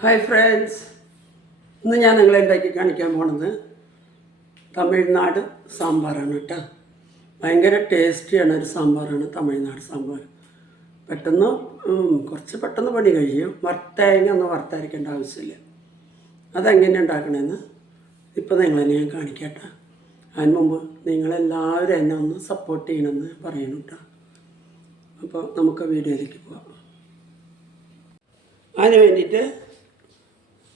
Hi friends, ഇന്ന് ഞാൻ നിങ്ങളെ ഉണ്ടാക്കി കാണിക്കാൻ പോണത് തമിഴ്നാട് സാമ്പാറാണ് കേട്ടോ. ഭയങ്കര ടേസ്റ്റിയാണ് ഒരു സാമ്പാറാണ് തമിഴ്നാട് സാമ്പാർ. കുറച്ച് പെട്ടെന്ന് പണി കഴിയും. തേങ്ങ ഒന്നും വറുത്തരയ്ക്കേണ്ട ആവശ്യമില്ല. അതെങ്ങനെ ഉണ്ടാക്കണമെന്ന് ഇപ്പോൾ നിങ്ങളെന്നെ ഞാൻ കാണിക്കട്ടെ. അതിന് മുമ്പ് നിങ്ങളെല്ലാവരും എന്നെ ഒന്ന് സപ്പോർട്ട് ചെയ്യണമെന്ന് പറയണം കേട്ടോ. അപ്പോൾ നമുക്ക് വീഡിയോയിലേക്ക് പോകാം. അതിന് വേണ്ടിയിട്ട്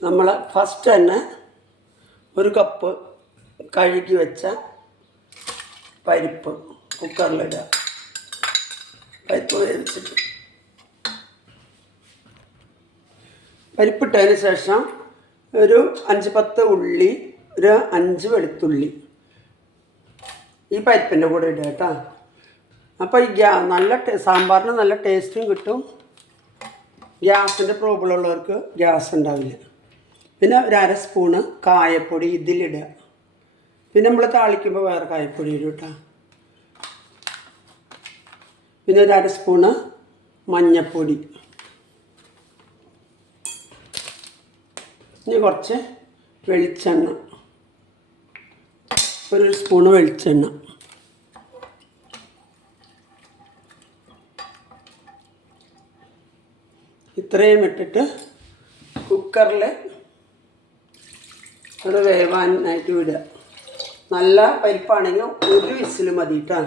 നമ്മൾ ഫസ്റ്റ് തന്നെ ഒരു കപ്പ് കഴുകി വെച്ച പരിപ്പ് കുക്കറിലിടുക. പരിപ്പ് വേവിച്ചിട്ട് പരിപ്പിട്ടതിന് ശേഷം ഒരു 5-10 ഉള്ളി, ഒരു 5 വെളുത്തുള്ളി ഈ പരിപ്പിൻ്റെ കൂടെ ഇടുക കേട്ടോ. അപ്പോൾ ഈ സാമ്പാറിന് നല്ല ടേസ്റ്റും കിട്ടും. ഗ്യാസിൻ്റെ പ്രോബ്ലം ഉള്ളവർക്ക് ഗ്യാസ് ഉണ്ടാവില്ല. പിന്നെ ഒരു 1/2 സ്പൂണ് കായപ്പൊടി ഇതിലിടുക. പിന്നെ നമ്മൾ താളിക്കുമ്പോൾ വേറെ കായപ്പൊടി ഇടും കേട്ടോ. പിന്നെ ഒരു 1/2 സ്പൂണ് മഞ്ഞൾപ്പൊടി. ഇനി കുറച്ച് വെളിച്ചെണ്ണ, ഒരു സ്പൂണ് വെളിച്ചെണ്ണ. ഇത്രയും ഇട്ടിട്ട് കുക്കറിൽ അത് വേവാനായിട്ട് വിടുക. നല്ല പരിപ്പാണെങ്കിൽ ഒരു വിസിൽ മതി കേട്ടോ.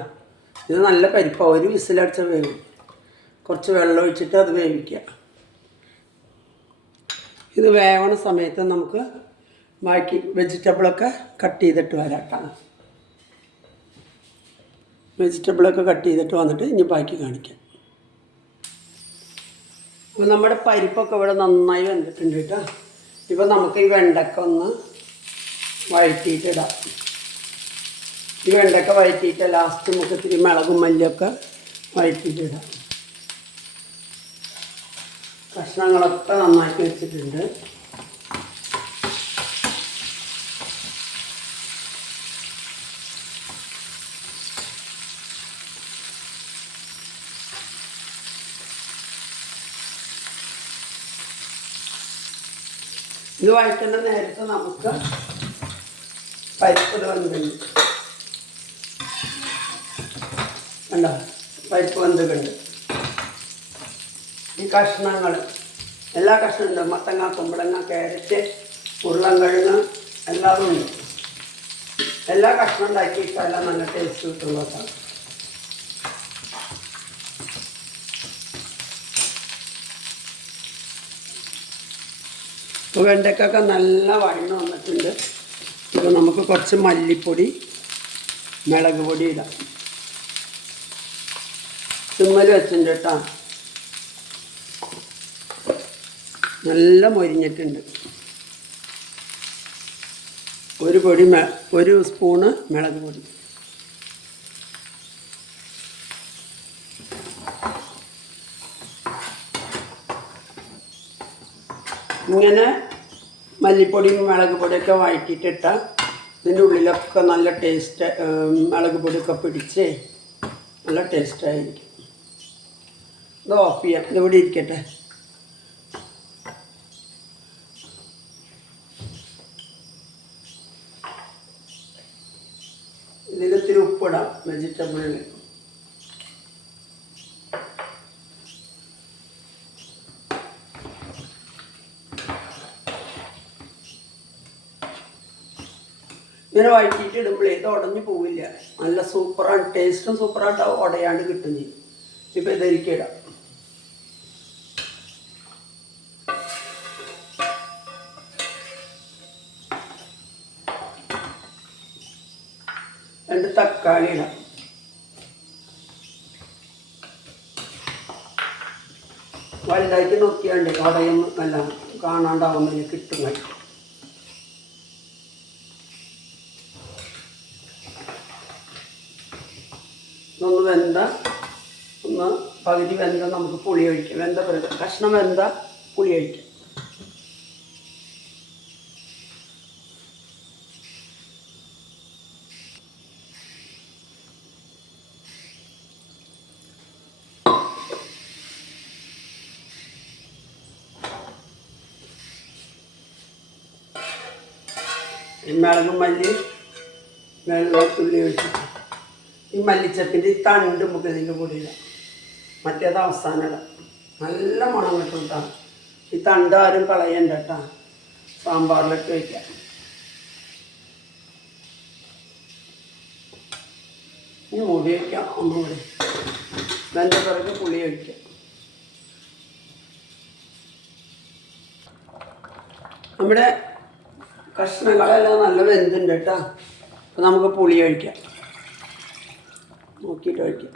ഇത് നല്ല പരിപ്പാണ്, ഒരു വിസിലടിച്ചാൽ വേവും. കുറച്ച് വെള്ളം ഒഴിച്ചിട്ട് അത് വേവിക്കുക. ഇത് വേവണ സമയത്ത് നമുക്ക് ബാക്കി വെജിറ്റബിളൊക്കെ കട്ട് ചെയ്തിട്ട് വരാം കേട്ടോ. വെജിറ്റബിളൊക്കെ കട്ട് ചെയ്തിട്ട് വന്നിട്ട് ഇനി ബാക്കി കാണിക്കാം. അപ്പോൾ നമ്മുടെ പരിപ്പൊക്കെ ഇവിടെ നന്നായി വെന്തിട്ടുണ്ട് കേട്ടോ. ഇപ്പോൾ നമുക്ക് ഈ വെണ്ടക്ക ഒന്ന് വഴറ്റിയിട്ടിടാം. ഈ വെണ്ടക്ക വഴറ്റിയിട്ട് ലാസ്റ്റ് നമുക്ക് ഇത്തിരി മുളകും മല്ലിയൊക്കെ വഴറ്റിയിട്ടിടാം. കഷ്ണങ്ങളൊക്കെ നന്നാക്കി വെച്ചിട്ടുണ്ട്. ഇത് വഴറ്റുന്ന നേരത്തെ നമുക്ക് പരിപ്പ് വെന്തുണ്ട് കണ്ടോ. പരിപ്പ് വെന്തുണ്ട്. ഈ കഷ്ണങ്ങൾ എല്ലാ കഷ്ണം ഉണ്ട്. മത്തങ്ങ, കുമ്പളങ്ങ, ക്യാരറ്റ്, ഉരുളൻകിഴങ്ങ് എല്ലാതും ഉണ്ട്. എല്ലാ കഷ്ണം ഉണ്ടാക്കിയിട്ടെല്ലാം നല്ല ടേസ്റ്റ് കിട്ടുന്നതാണ്. ഇപ്പോൾ വെണ്ടയ്ക്കൊക്കെ നല്ല വഴന്ന് വന്നിട്ടുണ്ട്. ഇപ്പോൾ നമുക്ക് കുറച്ച് മല്ലിപ്പൊടി, മുളക് പൊടി ഇടാം. സിമ്മിൽ വെച്ചിട്ടുണ്ട് കേട്ടോ. നല്ല മൊരിഞ്ഞിട്ടുണ്ട്. ഒരു സ്പൂണ് മുളക് പൊടി. ഇങ്ങനെ മല്ലിപ്പൊടിയും മുളക് പൊടിയൊക്കെ വഴറ്റിയിട്ടിട്ടാൽ ഇതിൻ്റെ ഉള്ളിലൊക്കെ നല്ല ടേസ്റ്റ്, മുളക് പൊടിയൊക്കെ പിടിച്ച് നല്ല ടേസ്റ്റായിരിക്കും. ഇത് ഓഫ് ചെയ്യാം. ഇതിവിടെ ഇരിക്കട്ടെ. ഇതിലിത്തിരി ഉപ്പിടാം വെജിറ്റബിളിൽ. ഇങ്ങനെ വഴറ്റിയിട്ട് ഇടുമ്പോഴേ ഇത് ഉടഞ്ഞു പോവില്ല. നല്ല സൂപ്പറാണ്, ടേസ്റ്റും സൂപ്പറായിട്ടാവും, ഉടയാണ്ട് കിട്ടുന്നത്. ഇപ്പം ഇതായിരിക്കിടാം. രണ്ട് തക്കാളി ഇടാം. വലുതായിട്ട് നോക്കിയാണ്ട് ഉടയൊന്നും നല്ല കാണാണ്ടാവുന്നതിന് കിട്ടും. ഒന്ന് പകുതി വെന്ത നമുക്ക് പുളി ഒഴിക്കാം. കഷ്ണം വെന്ത പുളി ഒഴിക്കാം. മുളകും മല്ലി വെള്ളത്തുള്ളി ഒഴിച്ചിട്ട് ഈ മല്ലിച്ചപ്പിൻ്റെ ഈ തണ്ട് നമുക്ക് ഇതിൻ്റെ കൂടെ ഇടാം. മറ്റേത് അവസാനം ഇടാം. നല്ല മണം കിട്ടും കേട്ടോ. ഈ തണ്ട് ആരും കളയണ്ട കേട്ടോ. സാമ്പാറിലൊക്കെ വയ്ക്കാം. ഇനി മുടി വയ്ക്കാം. ഒന്നുകൂടി അതിൻ്റെ പിറകെ പുളി ഒഴിക്കാം. നമ്മുടെ കഷ്ണങ്ങളെല്ലാം നല്ല വെന്തുണ്ട് കേട്ടോ. അപ്പോൾ നമുക്ക് പുളി ഒഴിക്കാം. നോക്കിയിട്ട് ഒഴിക്കാം.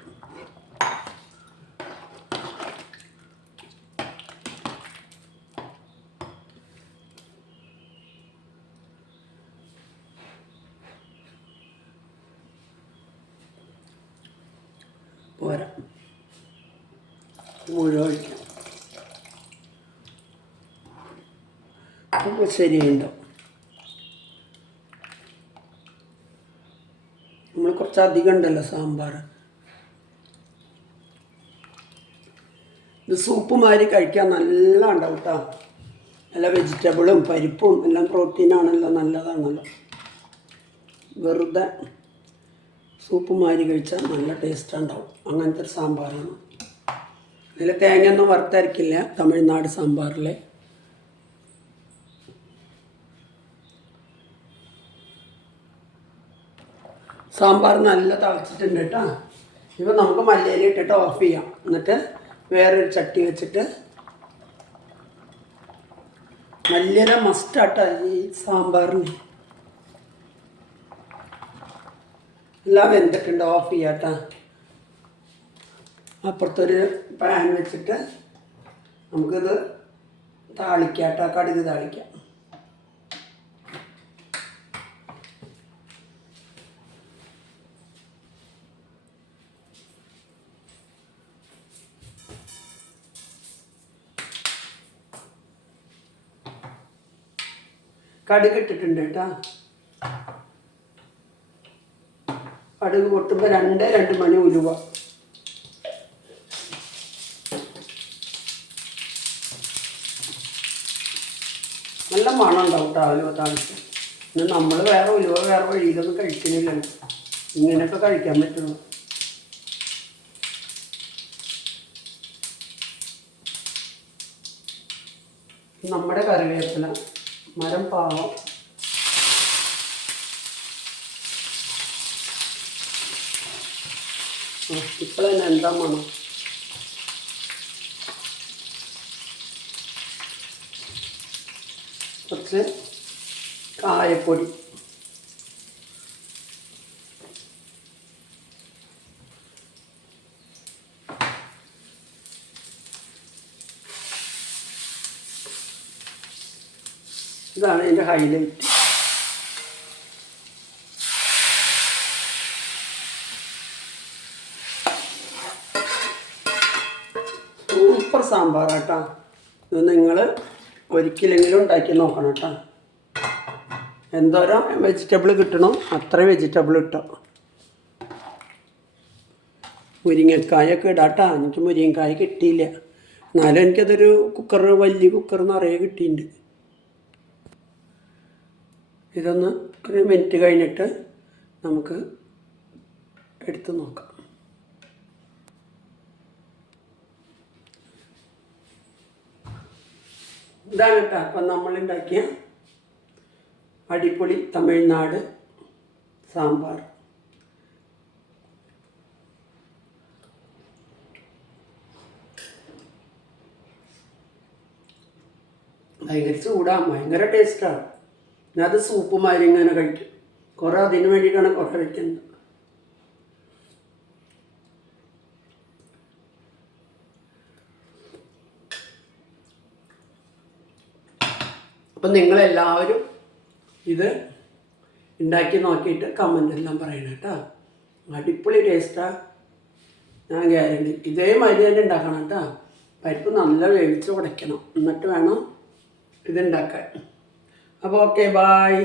പോരാ, മുഴുവൻ ഒഴിക്കാം. അപ്പോൾ ശരിയുണ്ടോ? നമ്മൾ കുറച്ച് അധികം ഉണ്ടല്ലോ സാമ്പാർ. ഇത് സൂപ്പ് മാതിരി കഴിക്കാൻ നല്ല ഉണ്ടാവും കേട്ടോ. നല്ല വെജിറ്റബിളും പരിപ്പും എല്ലാം പ്രോട്ടീനാണല്ലോ, നല്ലതാണല്ലോ. വെറുതെ സൂപ്പ് മാതിരി കഴിച്ചാൽ നല്ല ടേസ്റ്റ് ഉണ്ടാവും. അങ്ങനത്തെ ഒരു സാമ്പാറാണ്. അതിൽ തേങ്ങയൊന്നും വറുത്തരക്കില്ല തമിഴ്നാട് സാമ്പാറിൽ. സാമ്പാർ നല്ല തിളച്ചിട്ടുണ്ട് കേട്ടോ. ഇപ്പോൾ നമുക്ക് മല്ലിയില ഇട്ടിട്ട് ഓഫ് ചെയ്യാം. എന്നിട്ട് വേറൊരു ചട്ടി വെച്ചിട്ട്, മല്ലിയില മസ്റ്റാട്ടോ ഈ സാമ്പാറിന്. എല്ലാം വെന്തിട്ടുണ്ട്. ഓഫ് ചെയ്യാം കേട്ടോ. അപ്പുറത്തൊരു പാൻ വെച്ചിട്ട് നമുക്കിത് താളിക്കാം കേട്ടോ. കടുക് താളിക്കാം. കടുക് ഇട്ടിട്ടുണ്ട് കേട്ടോ. കടുക് പൊട്ടുമ്പോൾ 2 മണി ഉലുവ. നല്ല മണം ഉണ്ടാവും കേട്ടോ ഉലുവ താളിച്ച്. പിന്നെ നമ്മൾ വേറെ ഉലുവ വേറെ വഴിയിലൊന്നും കഴിക്കുന്നില്ലല്ലോ. ഇങ്ങനെയൊക്കെ കഴിക്കാൻ പറ്റുള്ളൂ. നമ്മുടെ കറിവേപ്പില മരം പാവം. ഇപ്പോഴെന്നെ എന്താ മണം. കുറച്ച് കായപ്പൊടി, ഇതാണ് ഇതിൻ്റെ ഹൈലൈറ്റ്. സൂപ്പർ സാമ്പാർ കേട്ടോ. ഇത് നിങ്ങൾ ഒരിക്കലെങ്കിലും ഉണ്ടാക്കി നോക്കണം കേട്ടോ. എന്തോരം വെജിറ്റബിൾ കിട്ടണം അത്രയും വെജിറ്റബിൾ ഇട്ടോ. മുരിങ്ങക്കായൊക്കെ ഇടാട്ടോ. എനിക്ക് മുരിങ്ങക്കായ കിട്ടിയില്ല. എന്നാലും എനിക്കതൊരു വലിയ കുക്കർ നിറയെ കിട്ടിയിട്ടുണ്ട്. ഇതൊന്ന് ഒരു മിനിറ്റ് കഴിഞ്ഞിട്ട് നമുക്ക് എടുത്ത് നോക്കാം. ഇതാണ് കേട്ടോ അപ്പം നമ്മളുണ്ടാക്കിയ അടിപൊളി തമിഴ്നാട് സാമ്പാർ. ഭയങ്കര ചൂടാണ്, ഭയങ്കര ടേസ്റ്റാണ്. അത് സൂപ്പ് മാതിരി ഇങ്ങനെ കഴിക്കും. കുറേ അതിന് വേണ്ടിയിട്ടാണ് കുറേ വയ്ക്കുന്നത്. അപ്പം നിങ്ങളെല്ലാവരും ഇത് ഉണ്ടാക്കി നോക്കിയിട്ട് കമൻ്റ് എല്ലാം പറയണം കേട്ടോ. അടിപൊളി ടേസ്റ്റാണ്, ഞാൻ ഗ്യാരണ്ടി. ഇതേമാതിരി തന്നെ ഉണ്ടാക്കണം കേട്ടോ. പരിപ്പ് നല്ല വേവിച്ച് ഉടയ്ക്കണം, എന്നിട്ട് വേണം ഇതുണ്ടാക്കാൻ. അപ്പോൾ ഓക്കെ, ബായ്.